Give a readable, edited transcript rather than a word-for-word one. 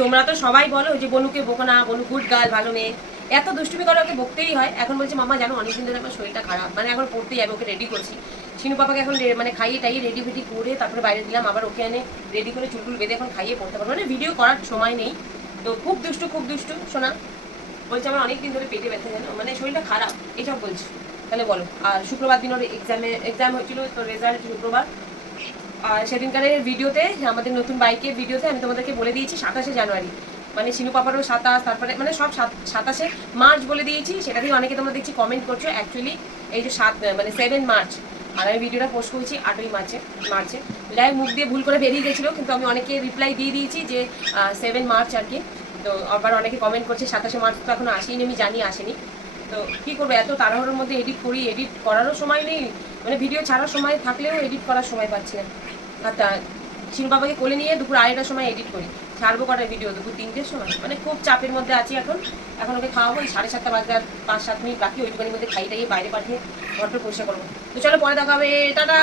তোমরা তো সবাই বলো যে বনুকে বকো না, বনু গুড গার্ল, ভালো মেয়ে, এত দুষ্টুমি করে ওকে বকতেই হয়। এখন বলছে মামা জানো অনেকদিন ধরে আমার শরীরটা খারাপ, মানে এখন পড়তেই যাবে, ওকে রেডি করছি। শিনু পাপাকে এখন মানে খাইয়ে টাইয়ে রেডি ফেডি করে তারপরে বাইরে দিলাম, আবার ওকে এনে রেডি করে চুলটুল বেঁধে এখন খাইয়ে পড়তে পারবো, মানে ভিডিও করার সময় নেই। তো খুব দুষ্টু শোনা। বলছে আমার অনেকদিন ধরে পেটে ব্যথা, জানো মানে শরীরটা খারাপ, এসব বলছি। তাহলে বলো। আর শুক্রবার দিন ওর এক্সাম হয়েছিল, তো রেজাল্ট শুক্রবার। আর সেদিনকারের ভিডিওতে, আমাদের নতুন বাইকের ভিডিওতে আমি তোমাদেরকে বলে দিয়েছি 27শে জানুয়ারি, মানে শিনু পাপারও 27, তারপরে মানে সব 27শে মার্চ বলে দিয়েছি। সেটা দিয়ে অনেকে তোমরা দেখছি কমেন্ট করছো। অ্যাকচুয়ালি এই যে 7 মার্চ, আর আমি ভিডিওটা পোস্ট করেছি 8 মার্চে। লাইভ মুখ দিয়ে ভুল করে বেরিয়ে গেছিলো, কিন্তু আমি অনেকে রিপ্লাই দিয়ে দিয়েছি যে 7 মার্চ আর কি। তো আবার অনেকে কমেন্ট করছে 27শে মার্চ তো এখনো আসেনি, আমি জানি আসেনি। তো কী করবো, এত তাড়াহুড়োর মধ্যে এডিট করি, এডিট করারও সময় নেই, মানে ভিডিও ছাড়ার সময় থাকলেও এডিট করার সময় পাচ্ছি না। আর শিনু বাবাকে কোলে নিয়ে দুপুর 2:30টার সময় এডিট করি, ছাড়বো কটার ভিডিও দুপুর 3টের সময়, মানে খুব চাপের মধ্যে আছি এখন ওকে খাওয়াবো। 7:30 বাজতে আর 5-7 মিনিট বাকি, ওইটুখানির মধ্যে খাই টাইয়ে বাইরে পাঠিয়ে ঘরটা পরিষ্কার করবো। তো চলো পরে দেখা হবে, টাটা।